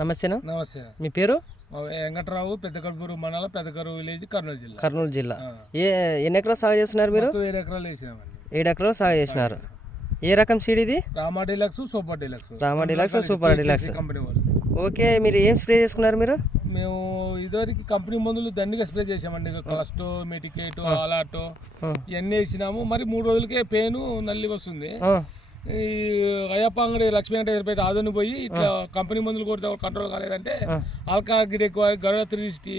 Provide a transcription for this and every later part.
నమస్తేనా? నమస్తే. మీ పేరు? వెంకట్రావు పెద్ద కడుపూరు మండలం పెద్ద కరువు విలేజ్ కర్నూలు జిల్లా. కర్నూలు జిల్లా. ఏ ఎన్ని ఎకరాలు సాగు చేస్తున్నారు మీరు? ఏడు ఎకరాలు వేసినామండి. ఏడు ఎకరాలు సాగు చేసినారు. ఏ రకం సీడ్ ఇది? Rama deluxe super deluxe. Rama deluxe, super deluxe. Company వాళ్ళు. ఓకే మీరు ఏం స్ప్రే చేసుకున్నారు మీరు? మేము ఇదివరకు కంపెనీ మందులు దండిగా స్ప్రే చేసామండి. క్లస్టో మెటికేటో అలాటో. ఇవన్నీ వేసినాము. మరి మూడు రోజులకే పెయిన్ నల్లి వస్తుంది. ఈ అయ్యప్ప అంగడి లక్ష్మీ వెంకటేశ్వరపేట ఆదని పోయి ఇట్లా కంపెనీ మందులు కొడితే కంట్రోల్ కాలేదంటే ఆ. ఆల్కా గిడ్ ఎక్కువ గరుడ త్రీ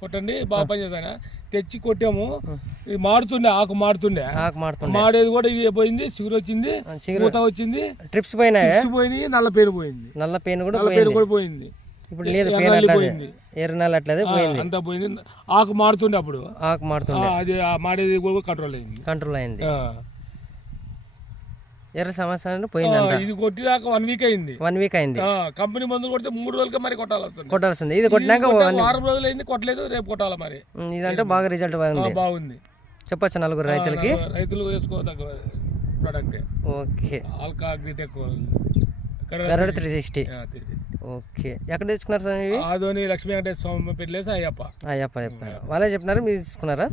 కొట్టండి బాగా పనిచేస్తాను తెచ్చి కొట్టాము. ఇది మాడుతుండే ఆకు మాడుతుండే. మాడేది కూడా ఇది పోయింది సిగురు వచ్చింది పూత వచ్చింది. ట్రిప్స్ పోయినాయా? పోయింది నల్ల పేరు పోయింది. నల్ల పెయిన్ కూడా పేరు కూడా పోయింది. ఇప్పుడు లేదు ఎర్ర పెయిన్ నల్లి అట్లదే పోయింది. అంతా పోయింది. ఆకు మాడుతుండే అప్పుడు. ఆకు మాడుతుండే. అది మాడేది కూడా కంట్రోల్ అయింది. కంట్రోల్ అయింది. ఆ. ఎర్ర సమస్య పోయింది ఆ, అంతా ఇది కొట్టినాక వన్ వీక్ అయింది. వన్ వీక్ అయింది. కంపెనీ మందులు కొడితే మూడు రోజులకే మరి కొట్టాలి వస్తుంది. కొట్టాల్సింది ఇది కొట్టినాక వారం రోజులు అయింది కొట్టలేదు రేపు కొట్టాలి మరి? ఇదంటే బాగా రిజల్ట్ ఉంది. బాగుంది. చెప్పొచ్చు నలుగురు రైతులకి? రైతులు వేసుకోదగ్గ product okay. Alka Agritech three sixty okay. ఎక్కడ తెచ్చుకున్నారు సార్ ఇవి? ఆదోని లక్ష్మీ వెంకటేశ్వర స్వామి పెట్టలేసి అయ్యప్ప. అయ్యప్ప చెప్పినారు వాళ్ళే చెప్పినారు మీరు తీసుకున్నారా?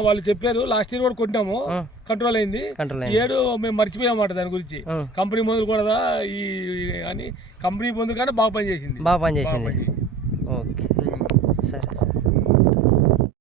వాళ్ళు చెప్పారు. లాస్ట్ ఇయర్ కూడా కొట్టాము. ఆ. కంట్రోల్ అయింది. కంట్రోల్ అయింది. ఏడు మేము మర్చిపోయామాట దాని గురించి. కంపెనీ మందులు కూడా ఈ అని కంపెనీ మందులు కానీ బాగా పనిచేసింది. బాగా పనిచేసింది. ఓకే. సరే సరే.